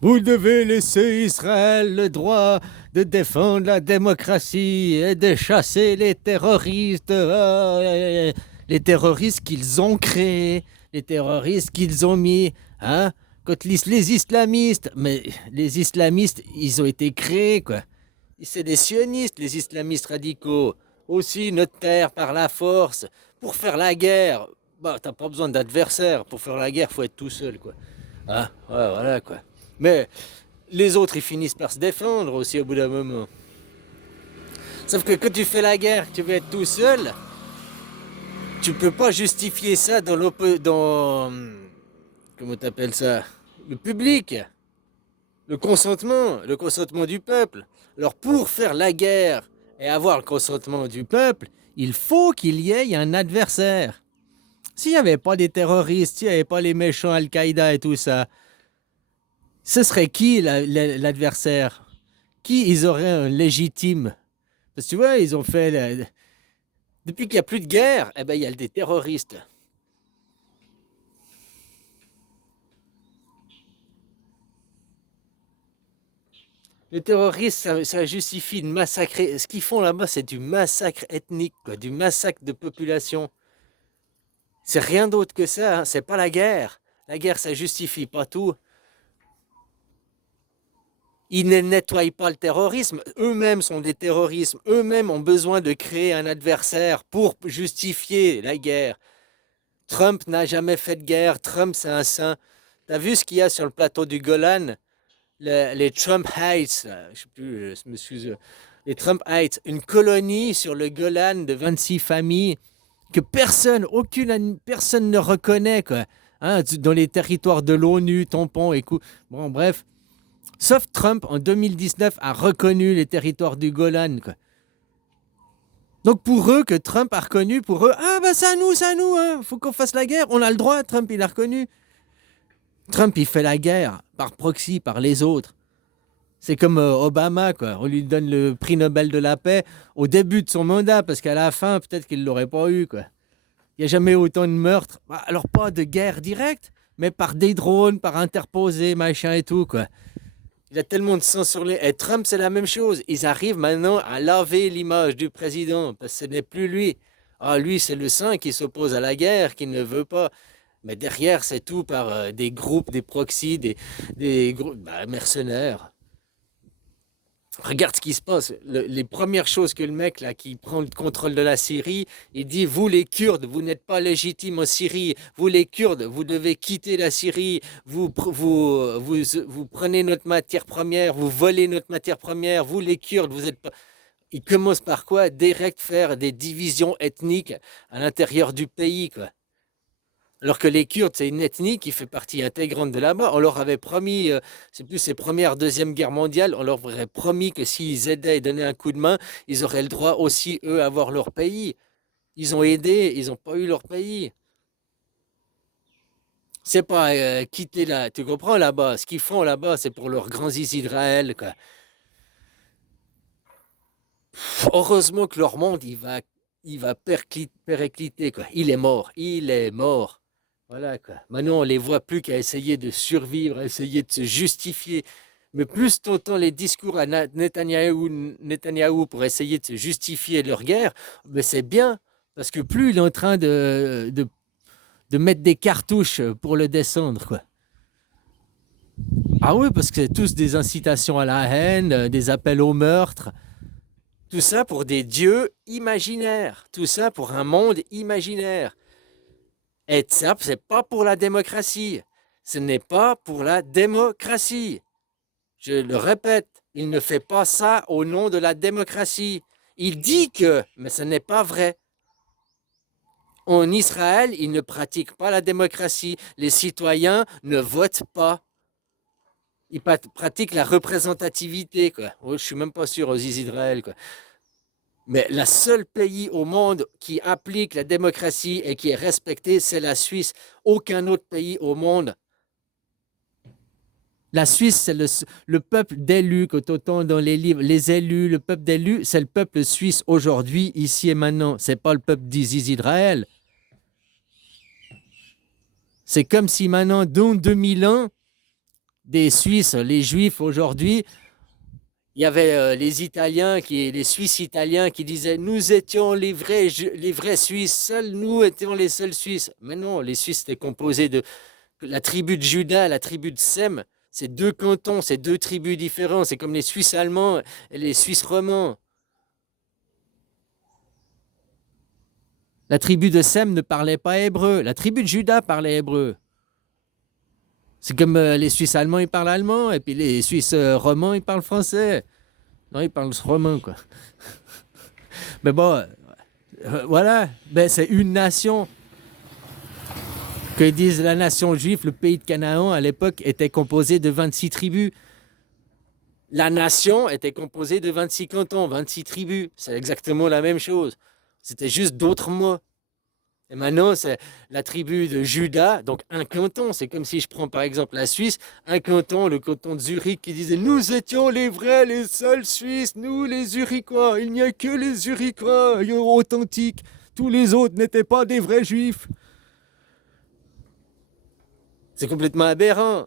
Vous devez laisser Israël le droit de défendre la démocratie et de chasser les terroristes. Les terroristes qu'ils ont créés, les terroristes qu'ils ont mis. Hein? Quand les islamistes, mais les islamistes, ils ont été créés, quoi. C'est des sionistes, les islamistes radicaux. Aussi notre terre par la force. Pour faire la guerre, bah, t'as pas besoin d'adversaire. Pour faire la guerre, faut être tout seul, quoi. Ah, ouais, voilà, quoi. Mais les autres, ils finissent par se défendre aussi au bout d'un moment. Sauf que quand tu fais la guerre, tu veux être tout seul, tu peux pas justifier ça dans comment t'appelles ça? Le public, le consentement du peuple. Alors pour faire la guerre et avoir le consentement du peuple, il faut qu'il y ait un adversaire. S'il n'y avait pas des terroristes, s'il n'y avait pas les méchants Al-Qaïda et tout ça, ce serait qui l'adversaire? Qui ils auraient un légitime? Parce que tu vois, ils ont fait. Depuis qu'il n'y a plus de guerre, eh ben, il y a des terroristes. Les terroristes, ça justifie de massacrer. Ce qu'ils font là-bas, c'est du massacre ethnique, quoi, du massacre de population. C'est rien d'autre que ça, hein. C'est pas la guerre. La guerre, ça justifie pas tout. Ils ne nettoient pas le terrorisme. Eux-mêmes sont des terroristes. Eux-mêmes ont besoin de créer un adversaire pour justifier la guerre. Trump n'a jamais fait de guerre. Trump, c'est un saint. T'as vu ce qu'il y a sur le plateau du Golan? Les Trump Heights, je sais plus, je m'excuse. Les Trump Heights, une colonie sur le Golan de 26 familles que personne ne reconnaît, quoi. Hein, dans les territoires de l'ONU, tampon et coup. Bon, bref. Sauf Trump, en 2019, a reconnu les territoires du Golan, quoi. Donc pour eux, que Trump a reconnu, pour eux, ah ben c'est à nous, hein, faut qu'on fasse la guerre, on a le droit, Trump il a reconnu. Trump il fait la guerre par proxy, par les autres. C'est comme Obama, quoi. On lui donne le prix Nobel de la paix au début de son mandat, parce qu'à la fin, peut-être qu'il ne l'aurait pas eu, quoi. Il n'y a jamais autant de meurtres. Bah, alors, pas de guerre directe, mais par des drones, par interposés, machin et tout, quoi. Il y a tellement de sang sur les. Et Trump, c'est la même chose. Ils arrivent maintenant à laver l'image du président, parce que ce n'est plus lui. Ah, lui, c'est le saint qui s'oppose à la guerre, qui ne veut pas. Mais derrière, c'est tout par des groupes, des proxys, des groupes mercenaires. Regarde ce qui se passe. Les premières choses que le mec là qui prend le contrôle de la Syrie, il dit vous les Kurdes, vous n'êtes pas légitimes en Syrie. Vous les Kurdes, vous devez quitter la Syrie. Vous prenez notre matière première, vous volez notre matière première. Vous les Kurdes, vous êtes pas. Il commence par quoi? Direct faire des divisions ethniques à l'intérieur du pays, quoi. Alors que les Kurdes, c'est une ethnie qui fait partie intégrante de là-bas. On leur avait promis, c'est plus ces premières, deuxième guerre mondiale, on leur aurait promis que s'ils aidaient et donnaient un coup de main, ils auraient le droit aussi, eux, à avoir leur pays. Ils ont aidé, ils n'ont pas eu leur pays. C'est pas quitter là, tu comprends là-bas. Ce qu'ils font là-bas, c'est pour leurs grands Israël, quoi. Heureusement que leur monde, il va péricliter, quoi. Il est mort, il est mort. Voilà, quoi. Maintenant, on les voit plus qu'à essayer de survivre, à essayer de se justifier. Mais plus t'entends les discours à Netanyahou pour essayer de se justifier leur guerre, mais c'est bien. Parce que plus il est en train de mettre des cartouches pour le descendre, quoi. Ah oui, parce que c'est tous des incitations à la haine, des appels au meurtre. Tout ça pour des dieux imaginaires. Tout ça pour un monde imaginaire. Et ça, c'est pas pour la démocratie. Ce n'est pas pour la démocratie. Je le répète, il ne fait pas ça au nom de la démocratie. Il dit que, mais ce n'est pas vrai. En Israël, il ne pratique pas la démocratie. Les citoyens ne votent pas. Ils pratiquent la représentativité, quoi. Oh, je suis même pas sûr aux Israël, quoi. Mais le seul pays au monde qui applique la démocratie et qui est respecté, c'est la Suisse. Aucun autre pays au monde. La Suisse, c'est le peuple d'élus, quand autant dans les livres, les élus, le peuple d'élus, c'est le peuple suisse aujourd'hui, ici et maintenant. C'est pas le peuple d'Israël. C'est comme si maintenant, dans 2000 ans, des Suisses, les Juifs aujourd'hui, il y avait les Suisses italiens qui disaient nous étions les vrais Suisses, seuls nous étions les seuls Suisses. Mais non, les Suisses étaient composés de la tribu de Juda, la tribu de Sem. C'est deux cantons, c'est deux tribus différentes. C'est comme les Suisses allemands et les Suisses romands. La tribu de Sem ne parlait pas hébreu. La tribu de Juda parlait hébreu. C'est comme les Suisses allemands, ils parlent allemand, et puis les Suisses romans, ils parlent français. Non, ils parlent romain, quoi. Mais bon, voilà, ben, c'est une nation. Que disent la nation juive, le pays de Canaan, à l'époque, était composé de 26 tribus. La nation était composée de 26 cantons, 26 tribus. C'est exactement la même chose. C'était juste d'autres mots. Et maintenant, c'est la tribu de Juda, donc un canton. C'est comme si je prends par exemple la Suisse, un canton, le canton de Zurich, qui disait nous étions les vrais, les seuls Suisses, nous les Zurichois. Il n'y a que les Zurichois authentiques. Tous les autres n'étaient pas des vrais Juifs. C'est complètement aberrant.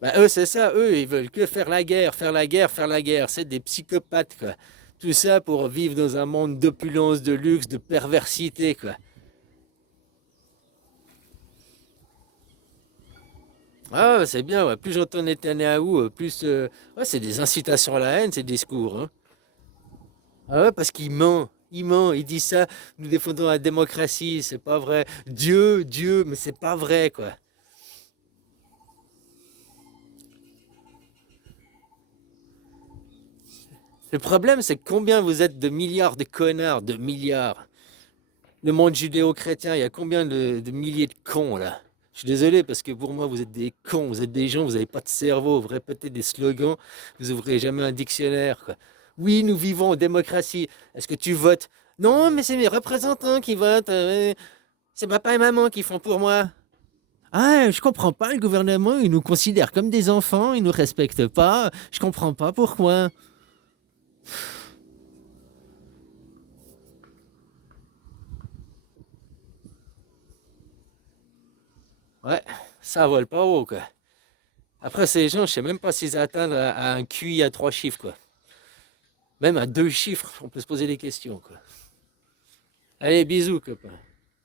Ben, eux, c'est ça. Eux, ils veulent que faire la guerre, faire la guerre, faire la guerre. C'est des psychopathes, quoi. Tout ça pour vivre dans un monde d'opulence, de luxe, de perversité, quoi. Ah, ouais, c'est bien, ouais. Plus j'entends Netanyahou, plus... ouais, c'est des incitations à la haine, ces discours. Hein. Ah ouais, parce qu'il ment. Il ment, il dit ça, nous défendons la démocratie, c'est pas vrai. Dieu, Dieu, mais c'est pas vrai, quoi. Le problème, c'est combien vous êtes de milliards de connards, de milliards. Le monde judéo-chrétien, il y a combien de milliers de cons, là? Je suis désolé parce que pour moi, vous êtes des cons, vous êtes des gens, vous n'avez pas de cerveau, vous répétez des slogans, vous n'ouvrez jamais un dictionnaire, quoi. Oui, nous vivons en démocratie. Est-ce que tu votes? Non, mais c'est mes représentants qui votent. C'est papa et maman qui font pour moi. Ah, je comprends pas, le gouvernement, il nous considère comme des enfants, il nous respecte pas. Je comprends pas pourquoi. Ouais, ça vole pas haut, quoi. Après, ces gens, je sais même pas s'ils atteignent à un QI à trois chiffres, quoi. Même à deux chiffres, on peut se poser des questions, quoi. Allez, bisous, copain.